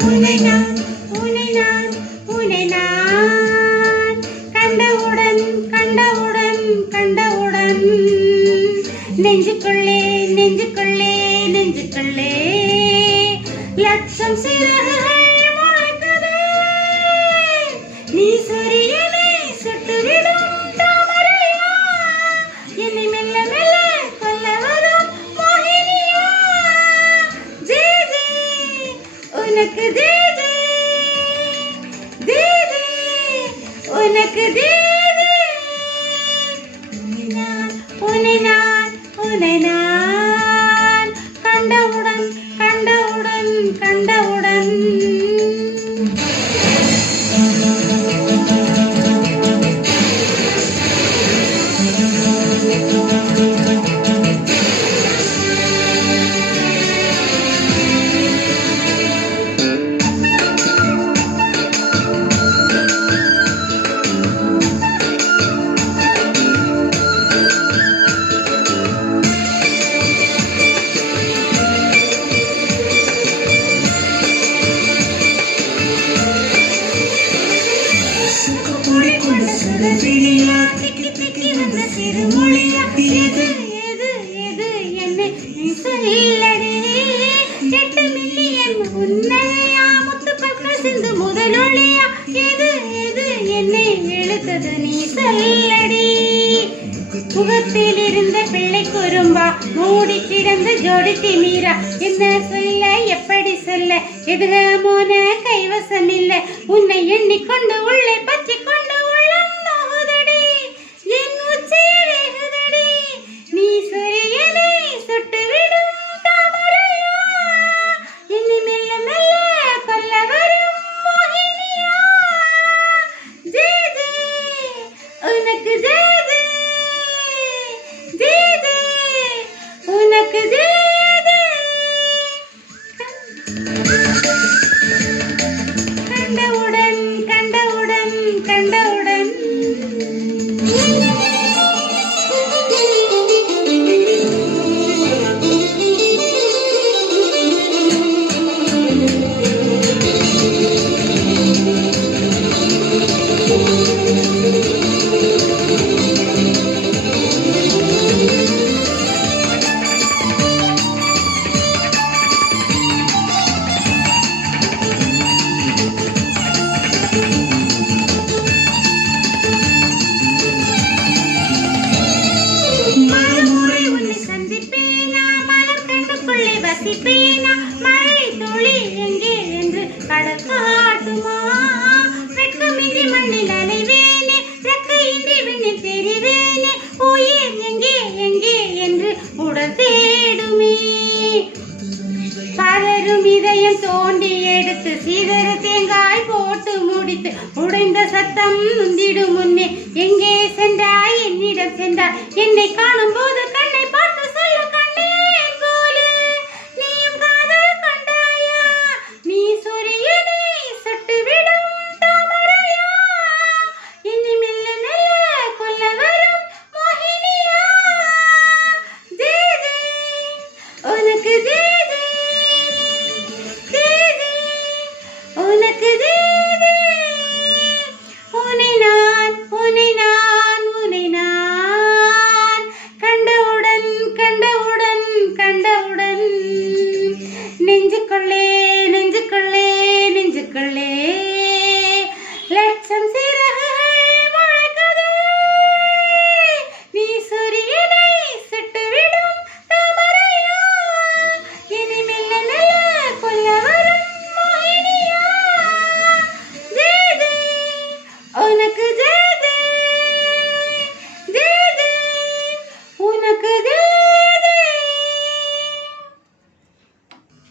உன்னை நான் உன்னை நான் உன்னை நான் கண்டவுடன் கண்டவுடன் கண்டவுடன் நெஞ்சுக்குள்ளே நெஞ்சுக்குள்ளே நெஞ்சுக்குள்ளே லட்சம் சிறகுகள் முளைக்குது. நீ சூரியனை சுட்டுவிடும் தாமரையா, என்னை மெல்ல மெல்ல கொல்ல வரும் மோகினியா. ஜே ஜே உனக்கு ஜே ஜே, ஜே ஜே உனக்கு ஜே ஜே. உன்னை நான் உன்னை நான் கண்டவுடன் கண்டவுடன் கண்டவுடன் திக்கி திக்கி வந்த சிறுமொழியா, எது எது எது என்னை சொல்லடி. 8 மில்லியன் உன்னையா, முத்து பக்க சிந்து முதலொழியா, எது எது என்னை இழுத்தது நீ சொல்லடி. முகத்தில் இருந்த பிள்ளை குறும்பா, மூடி கிடந்த ஜோடி திமீரா, என்ன சொல்ல எப்படி சொல்ல, எதுக மோன கைவசம் இல்ல. உன்னை எண்ணிக்கொண்டு உள்ளே பற்றி கொண்டு உள்ளம் நோகுதடி, என் உச்சியை வேகுதடி. நீ சூரியனை சுட்டுவிடும் தாமரையா, என்னை மெல்ல மெல்ல கொல்ல வரும் மோகினியா. ஜே ஜே உனக்கு ஜே ஜே, ஜே ஜே உனக்கு ஜே ஜே. கண்டவுடன் கண்டவுடன் கண்டவுடன் வசிப்பேனா, மழை துளி எங்கே என்று கடல் காட்டுமா. வெட்கமின்றி மண்ணில் அலைவேனே, ரெக்கையின்றி விண்ணில் தெரிவேனே, உயிர் எங்கே எங்கே என்று உடல் தேடுமே. பலரும் இதயம் தோண்டி எடுத்து சீதர தேங்காய் போட்டு முடித்து உடைந்த சத்தம் நுந்திடும் முன்னே, எங்கே சென்றாய் என்னிடம் சென்றாய், என்னை காணும் போது கண்ணை பார்த்து சொல்ல கண்டேன் போலே. நீயும் காதல் கொண்டாயா, நீ சூரியனை சுட்டுவிடும் தாமரையா, என்னை மெல்ல மெல்ல கொல்ல வரும் மோகினியா. ஜே ஜே உனக்கு ஜே ஜே, ஜே ஜே உனக்கு ஜே ஜே. உன்னை நான் உன்னை நான் உன்னை நான் கண்டவுடன் கண்டவுடன் கண்டவுடன் நெஞ்சுக்குள்ளே நெஞ்சுக்குள்ளே நெஞ்சுக்குள்ளே